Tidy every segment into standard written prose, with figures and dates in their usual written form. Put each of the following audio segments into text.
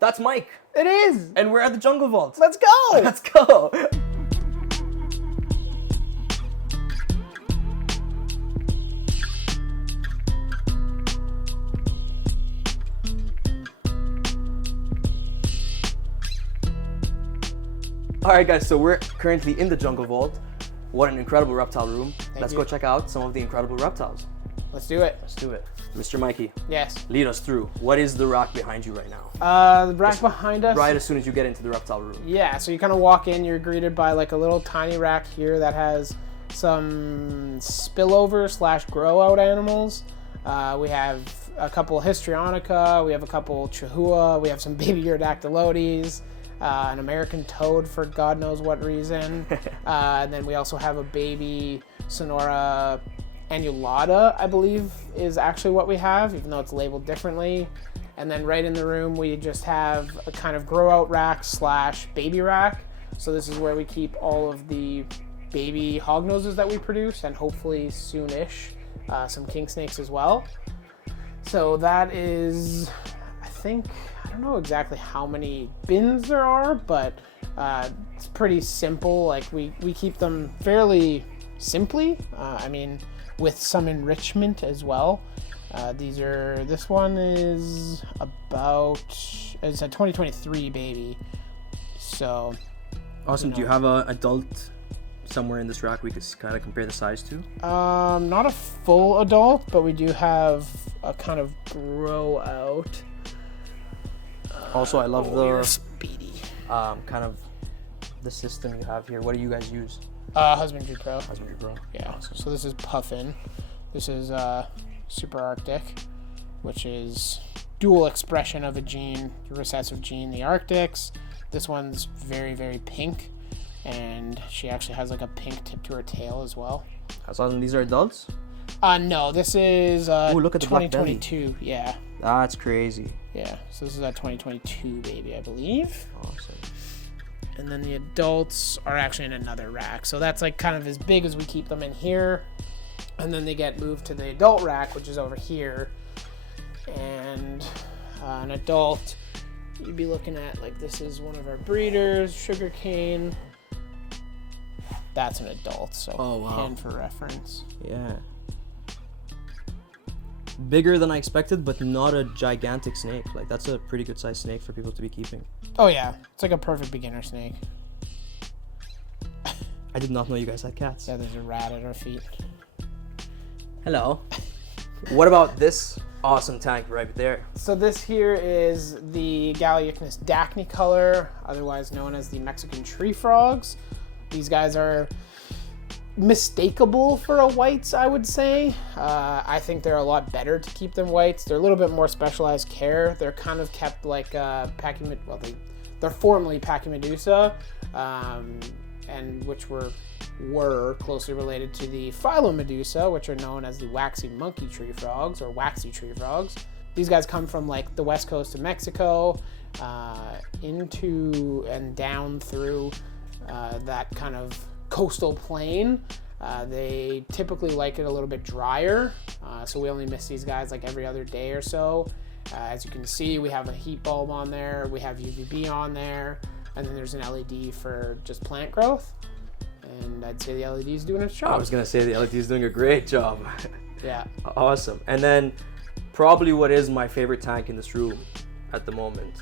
That's Mike. It is. And we're at the Jungle Vault. Let's go. Let's go. All right, guys, so we're currently in the Jungle Vault. What an incredible reptile room. Let's go check out some of the incredible reptiles. Let's do it. Let's do it. Mr. Mikey. Yes. Lead us through. What is the rack behind you right now? The rack behind us. Right as soon as you get into the reptile room. Yeah, so you kind of walk in, you're greeted by like a little tiny rack here that has some spillover / grow out animals. We have a couple histrionica, we have a couple chahua, we have some baby Iridactylodes, an American toad for God knows what reason. And then we also have a baby Sonora annulata, I believe is actually what we have, even though it's labeled differently. And then right in the room, we just have a kind of grow out rack / baby rack. So this is where we keep all of the baby hognoses that we produce, and hopefully soonish some king snakes as well. So that is, I don't know exactly how many bins there are, but it's pretty simple. Like we keep them fairly simply. With some enrichment as well. This one is it's a 2023 baby. So. Awesome. Do you have an adult somewhere in this rack we could kind of compare the size to? Not a full adult, but we do have a kind of grow out. Also, I love you're speedy. kind of the system you have here. What do you guys use? Husbandry Pro. Husbandry Pro. Yeah. Awesome. So this is Puffin. This is Super Arctic, which is dual expression of a gene, recessive gene, the Arctics. This one's very, very pink, and she actually has like a pink tip to her tail as well. That's awesome. These are adults? No, this is look at the black 2022. Yeah. That's crazy. Yeah. So this is a 2022 baby, I believe. Awesome. And then the adults are actually in another rack. So that's like kind of as big as we keep them in here. And then they get moved to the adult rack, which is over here. And an adult, you'd be looking at, like, this is one of our breeders, sugarcane. That's an adult, so hand for reference. Yeah. Bigger than I expected, but not a gigantic snake. Like, that's a pretty good sized snake for people to be keeping. Oh yeah, it's like a perfect beginner snake. I did not know you guys had cats. Yeah, there's a rat at our feet. Hello. What about this awesome tank right there? So this here is the Galeichnus dacnycolor, otherwise known as the Mexican tree frogs. These guys are mistakable for a whites, I would say. I think they're a lot better to keep them whites. They're a little bit more specialized care. They're kind of kept like they're formerly Pachymedusa, and which were closely related to the Phylomedusa, which are known as the waxy monkey tree frogs or waxy tree frogs. These guys come from like the west coast of Mexico, into and down through that kind of coastal plain. They typically like it a little bit drier, so we only miss these guys like every other day or so. As you can see, we have a heat bulb on there, we have UVB on there, and then there's an LED for just plant growth. And I'd say the LED is doing its job. I was gonna say the LED is doing a great job. Yeah. Awesome. And then probably what is my favorite tank in this room at the moment.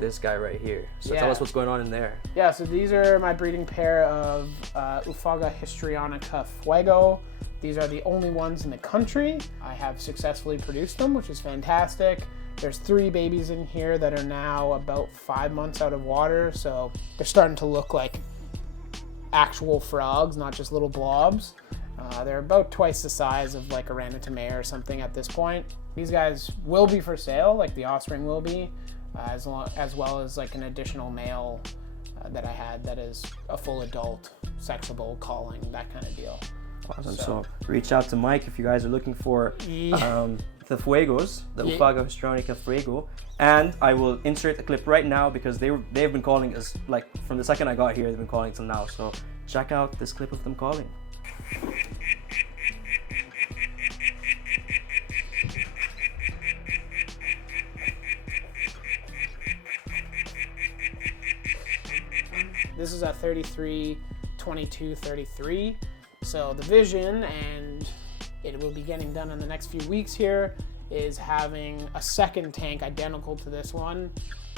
This guy right here. So tell us what's going on in there. Yeah, so these are my breeding pair of oophaga histrionica feugo. These are the only ones in the country. I have successfully produced them, which is fantastic. There's 3 babies in here that are now about 5 months out of water, so they're starting to look like actual frogs, not just little blobs. They're about twice the size of like a Ranitomea or something at this point. These guys will be for sale, like the offspring will be, as well as like an additional male that I had that is a full adult, sexable, calling, that kind of deal. Awesome. So reach out to Mike if you guys are looking for the fuegos, the oophaga histrionica fuego, and I will insert a clip right now because they've been calling us, like from the second I got here, they've been calling till now. So check out this clip of them calling. This is a 33, 22, 33. So the vision, and it will be getting done in the next few weeks here, is having a second tank identical to this one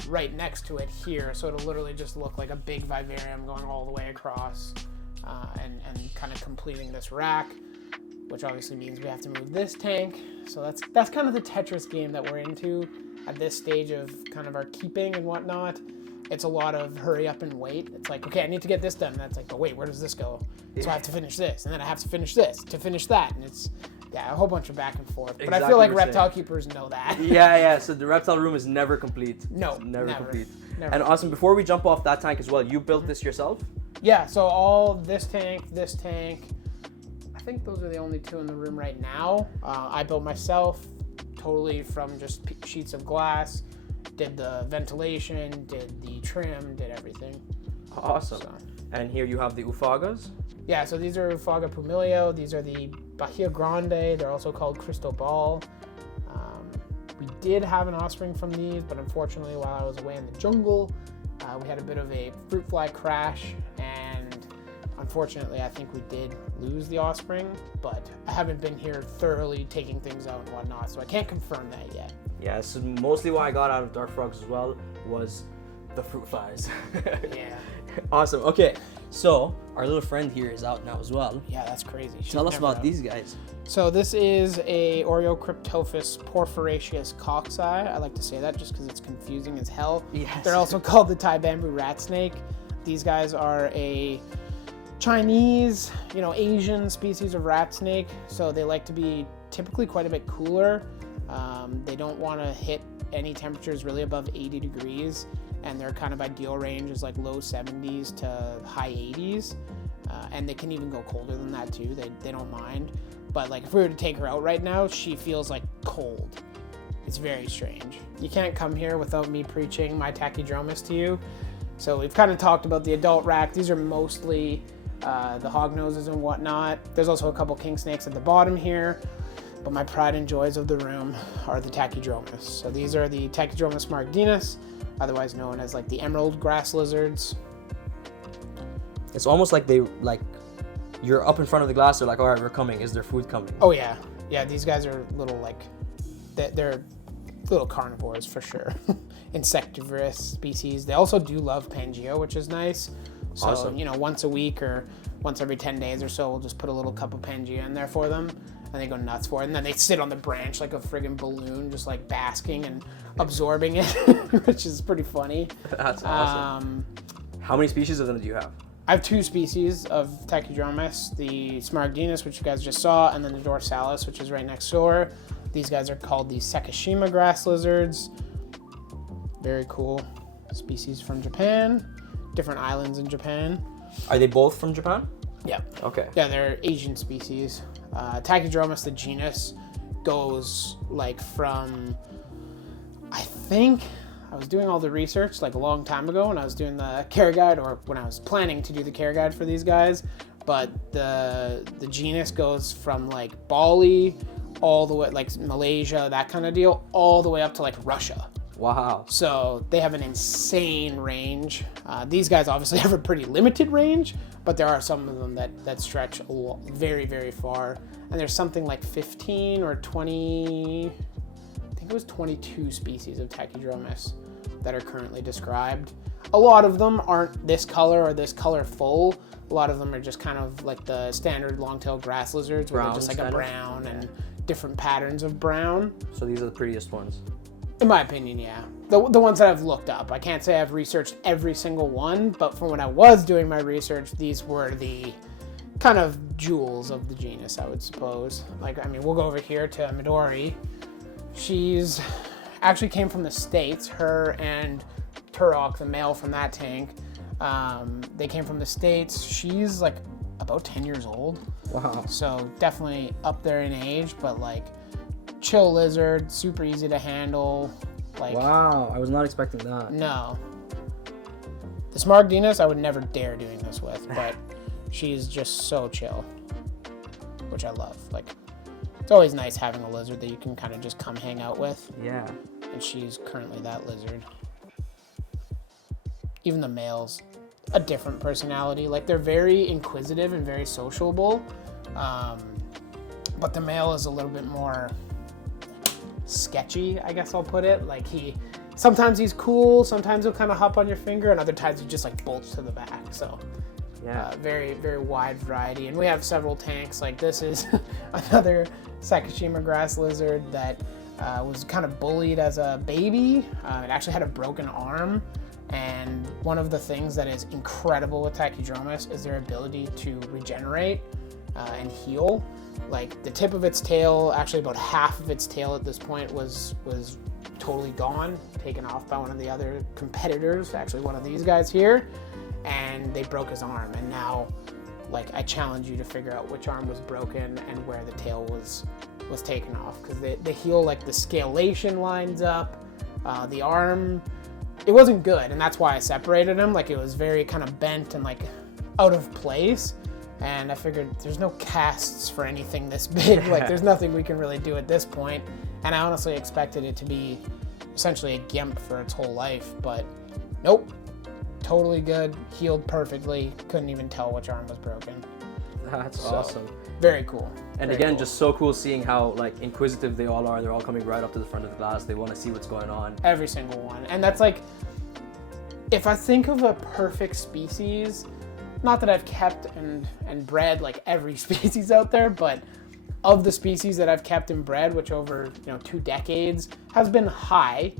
right next to it here. So it'll literally just look like a big vivarium going all the way across and kind of completing this rack, which obviously means we have to move this tank. So that's kind of the Tetris game that we're into at this stage of kind of our keeping and whatnot. It's a lot of hurry up and wait. It's like, okay, I need to get this done. And that's like, but wait, where does this go? So I have to finish this, and then I have to finish this to finish that. And it's, yeah, a whole bunch of back and forth. But I feel like reptile keepers know that. Yeah. So the reptile room is never complete. No, never complete. Never. And awesome, before we jump off that tank as well, you built this yourself? Yeah, so all this tank, I think those are the only two in the room right now. I built myself totally from just sheets of glass, did the ventilation, did the trim, did everything. Awesome. So. And here you have the oophagas? Yeah, so these are Oophaga pumilio. These are the Bahia Grande. They're also called Cristobal. We did have an offspring from these, but unfortunately while I was away in the jungle, we had a bit of a fruit fly crash, and unfortunately I think we did lose the offspring, but I haven't been here thoroughly taking things out and whatnot, so I can't confirm that yet. Yeah, so mostly what I got out of dark frogs as well was the fruit flies. Yeah. Awesome. Okay, so our little friend here is out now as well. Yeah, that's crazy. Tell us about these guys. So this is a Oreocryptophis porphyraceus coxi. I like to say that just because it's confusing as hell. Yes. They're also called the Thai bamboo rat snake. These guys are a Chinese, Asian species of rat snake. So they like to be typically quite a bit cooler. They don't want to hit any temperatures really above 80 degrees. And their kind of ideal range is like low 70s to high 80s. And they can even go colder than that too. They don't mind. But like if we were to take her out right now, she feels like cold. It's very strange. You can't come here without me preaching my Takydromus to you. So we've kind of talked about the adult rack. These are mostly the hognoses and whatnot. There's also a couple king snakes at the bottom here. But my pride and joys of the room are the Takydromus. So these are the Takydromus margdinus, otherwise known as like the emerald grass lizards. It's almost like you're up in front of the glass, they're like, all right, we're coming. Is there food coming? Oh yeah. Yeah, these guys are little they're little carnivores for sure. Insectivorous species. They also do love Pangea, which is nice. So, awesome. Once a week or once every 10 days or so, we'll just put a little cup of Pangea in there for them. And they go nuts for it. And then they sit on the branch like a friggin' balloon, just like basking and absorbing it, which is pretty funny. That's awesome. How many species of them do you have? I have two species of Takydromus, the Smaragdinus, which you guys just saw, and then the Dorsalis, which is right next door. These guys are called the Sekishima grass lizards. Very cool species from Japan. Different islands in Japan. Are they both from Japan? Yeah. Okay. Yeah, they're Asian species. Takydromus, the genus, goes like from, I think, I was doing all the research like a long time ago when I was doing the care guide, or when I was planning to do the care guide for these guys. But the genus goes from like Bali all the way, like Malaysia, that kind of deal, all the way up to like Russia. Wow. So they have an insane range. These guys obviously have a pretty limited range, but there are some of them that stretch very, very far. And there's something like 15 or 20, I think it was 22 species of Takydromus that are currently described. A lot of them aren't this color or this colorful. A lot of them are just kind of like the standard long-tailed grass lizards, where they're just like a brown and different patterns of brown. So these are the prettiest ones? In my opinion, yeah. The ones that I've looked up. I can't say I've researched every single one, but from when I was doing my research, these were the kind of jewels of the genus, I would suppose. Like, I mean, we'll go over here to Midori. She's actually came from the States. Her and Turok, the male from that tank, they came from the States. She's like about 10 years old. Wow. So definitely up there in age, but like chill lizard, super easy to handle. Like, wow, I was not expecting that. No. The Smaragdinus I would never dare doing this with, but she's just so chill, which I love. Like, it's always nice having a lizard that you can kind of just come hang out with. a different personality. Like, they're very inquisitive and very sociable, but the male is a little bit more sketchy, I guess I'll put it. Like, sometimes he's cool, sometimes he'll kind of hop on your finger, and other times he just like bolts to the back. So yeah, very, very wide variety. And we have several tanks. Like, this is another Sakashima grass lizard that was kind of bullied as a baby. It actually had a broken arm. And one of the things that is incredible with Takydromus is their ability to regenerate and heal. Like, the tip of its tail, actually about half of its tail at this point was totally gone, taken off by one of the other competitors, actually one of these guys here, and they broke his arm. And now, like, I challenge you to figure out which arm was broken and where the tail was taken off, because they heal, like, the scalation lines up, the arm, it wasn't good, and that's why I separated him. Like, it was very kind of bent and like out of place, and I figured there's no casts for anything this big. Like, there's nothing we can really do at this point, and I honestly expected it to be essentially a gimp for its whole life, but nope, totally good, healed perfectly, couldn't even tell which arm was broken. That's awesome. Very cool. And very again, cool. just so cool seeing how like inquisitive they all are. They're all coming right up to the front of the glass. They want to see what's going on. Every single one. And that's like, if I think of a perfect species, not that I've kept and bred like every species out there, but of the species that I've kept and bred, which over 2 decades has been high,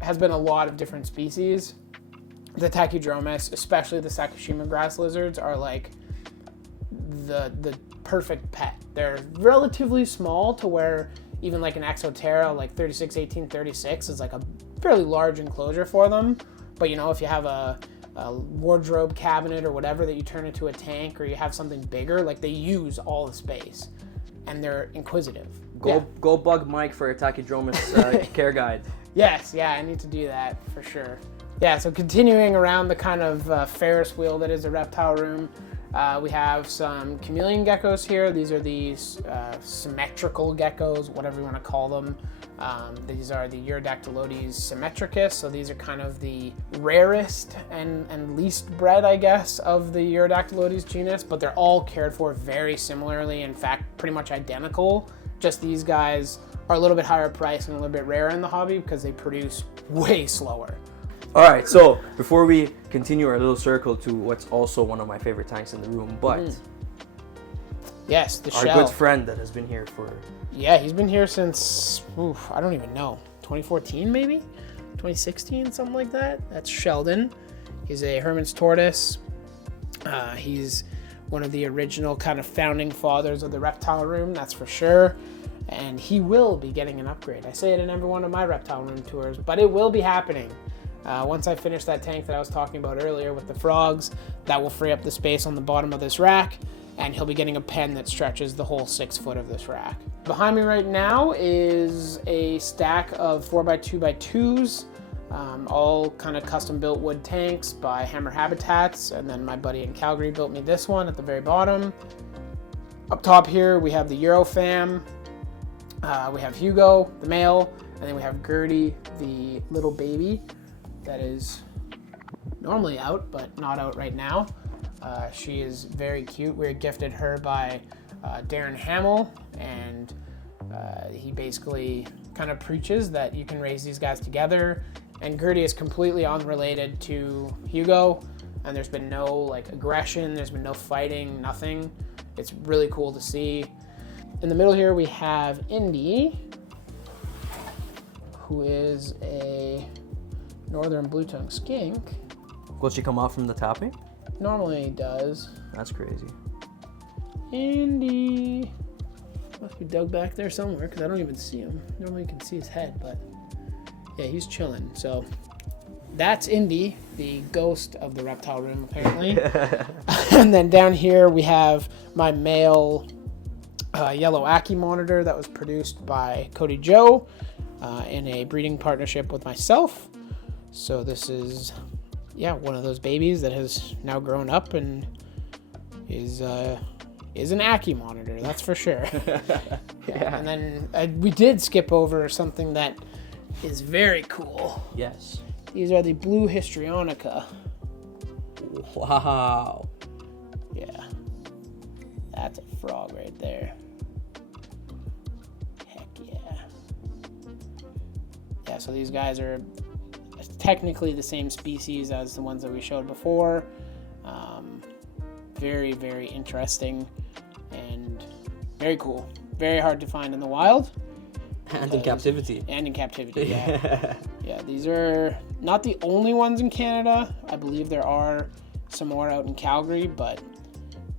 has been a lot of different species. The Takydromus, especially the Sakashima grass lizards, are like the perfect pet. They're relatively small to where even like an Exoterra, like 361836, is like a fairly large enclosure for them. But if you have a wardrobe cabinet or whatever that you turn into a tank, or you have something bigger, like, they use all the space, and they're inquisitive. Go bug Mike for a Takydromus care guide. Yes, yeah, I need to do that for sure. Yeah, so continuing around the kind of Ferris wheel that is a reptile room, we have some chameleon geckos here. These are these symmetrical geckos, whatever you want to call them. These are the Urodactylodes symmetricus, so these are kind of the rarest and least bred, I guess, of the Urodactylodes genus, but they're all cared for very similarly, in fact, pretty much identical. Just these guys are a little bit higher priced and a little bit rarer in the hobby because they produce way slower. All right, so before we continue our little circle to what's also one of my favorite tanks in the room, but yes, the our shell. good friend that has been here for... Yeah, he's been here since, I don't even know, 2014 maybe? 2016, something like that. That's Sheldon. He's a Herman's tortoise. He's one of the original kind of founding fathers of the reptile room, that's for sure. And he will be getting an upgrade. I say it in every one of my reptile room tours, but it will be happening. Once I finish that tank that I was talking about earlier with the frogs, that will free up the space on the bottom of this rack, and he'll be getting a pen that stretches the whole 6 foot of this rack. Behind me right now is a stack of 4x2x2s, all kind of custom built wood tanks by Hammer Habitats, and then my buddy in Calgary built me this one at the very bottom. Up top here we have the Eurofam, we have Feugo, the male, and then we have Gertie, the little baby that is normally out, but not out right now. She is very cute. We were gifted her by Darren Hamill, and he basically kind of preaches that you can raise these guys together. And Gertie is completely unrelated to Feugo, and there's been no like aggression, there's been no fighting, nothing. It's really cool to see. In the middle here we have Indy, who is a northern blue-tongued skink. Will she come out from the tapping? Normally he does. That's crazy. Indy must be dug back there somewhere because I don't even see him. Normally you can see his head, but yeah, he's chilling. So that's Indy, the ghost of the reptile room, apparently. And then down here we have my male yellow Aki monitor that was produced by Cody Joe in a breeding partnership with myself. So this is, one of those babies that has now grown up and is an Aki monitor, that's for sure. Yeah. And then we did skip over something that is very cool. Yes. These are the blue histrionica. Wow. Yeah. That's a frog right there. Heck yeah. Yeah, so these guys are technically the same species as the ones that we showed before. Very, very interesting and very cool. Very hard to find in the wild. And in captivity. And in captivity, yeah. Yeah, these are not the only ones in Canada. I believe there are some more out in Calgary, but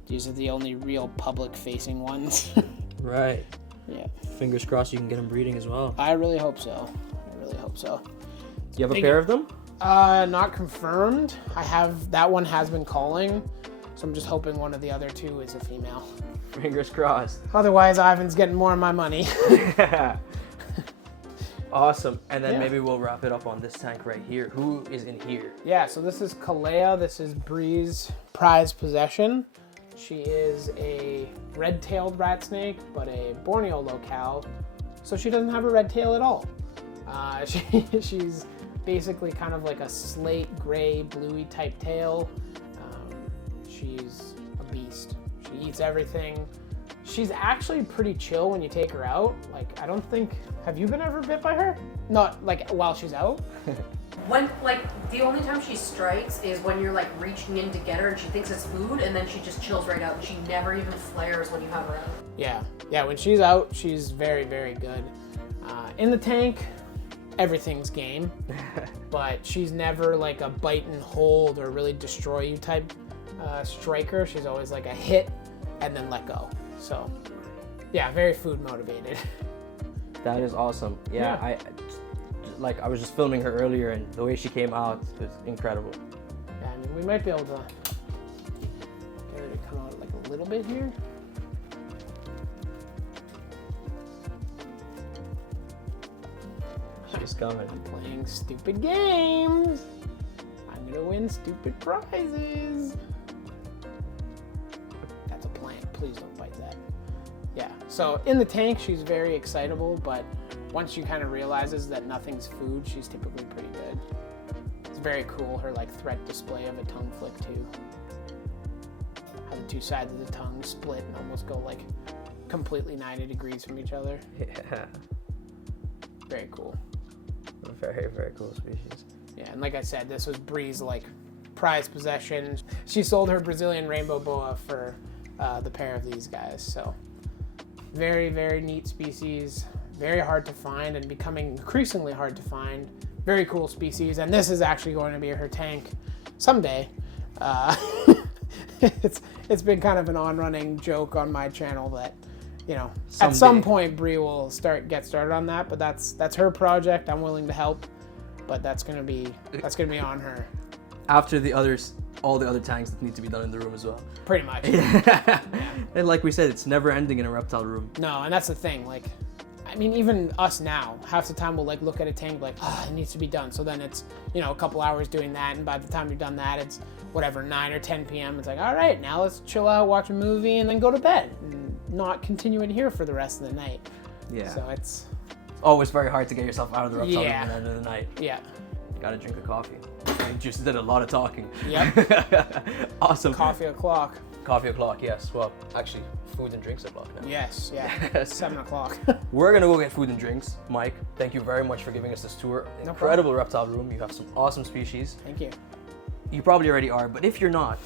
these are the only real public-facing ones. Right. Yeah. Fingers crossed you can get them breeding as well. I really hope so. I really hope so. Do you have a pair of them? Not confirmed. That one has been calling, so I'm just hoping one of the other two is a female. Fingers crossed. Otherwise, Ivan's getting more of my money. Awesome. And then maybe we'll wrap it up on this tank right here. Who is in here? Yeah, so this is Kalea. This is Bree's prized possession. She is a red-tailed rat snake, but a Borneo locale, so she doesn't have a red tail at all. She's basically kind of like a slate gray, bluey type tail. She's a beast. She eats everything. She's actually pretty chill when you take her out. Like, I don't think, have you been ever bit by her? Not like while she's out? When, like, the only time she strikes is when you're like reaching in to get her and she thinks it's food, and then she just chills right out and she never even flares when you have her out. Yeah, when she's out, she's very, very good. In the tank, everything's game, but she's never like a bite and hold or really destroy you type striker. She's always like a hit and then let go. So yeah, very food motivated. That is awesome. Yeah. I was just filming her earlier, and the way she came out was incredible. Yeah, I mean, we might be able to get her to come out like a little bit here. She's coming. I'm playing stupid games. I'm gonna win stupid prizes. That's a plant. Please don't bite that. Yeah, so in the tank, she's very excitable, but once she kind of realizes that nothing's food, she's typically pretty good. It's very cool, her like threat display of a tongue flick too. How the two sides of the tongue split and almost go like completely 90 degrees from each other. Yeah. Very cool. Very, very cool species. Yeah, and like I said, this was Bree's like prized possession. She sold her Brazilian rainbow boa for the pair of these guys. So very, very neat species. Very hard to find and becoming increasingly hard to find. Very cool species, and this is actually going to be her tank someday. It's been kind of an on-running joke on my channel that, you know, someday. At some point Bree will get started on that, but that's her project. I'm willing to help, but that's gonna be on her. After all the other tanks that need to be done in the room as well. Pretty much. And like we said, it's never ending in a reptile room. No, and that's the thing. Like, I mean, even us now, half the time we'll like look at a tank like, it needs to be done. So then it's, you know, a couple hours doing that, and by the time you're done that, it's whatever, 9 or 10 p.m. It's like, all right, now let's chill out, watch a movie, and then go to bed, and not continue in here for the rest of the night. Yeah. So it's always very hard to get yourself out of the reptile room at the end of the night. Yeah. You gotta drink a coffee. You just did a lot of talking. Yep. Awesome. Coffee o'clock. Coffee o'clock, yes. Well, actually, food and drinks o'clock now. Yes, yeah. 7 o'clock. We're gonna go get food and drinks. Mike, thank you very much for giving us this tour. No Incredible problem. reptile room. You have some awesome species. Thank you. You probably already are, but if you're not,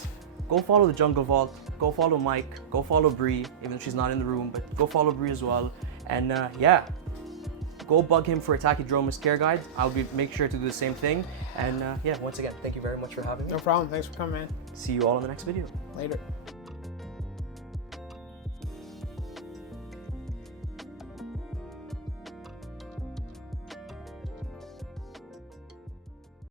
go follow the Jungle Vault. Go follow Mike. Go follow Bree, even if she's not in the room, but go follow Bree as well. And yeah, go bug him for a Takydromus care guide. I'll make sure to do the same thing. And yeah, once again, thank you very much for having me. No problem. Thanks for coming, man. See you all in the next video. Later.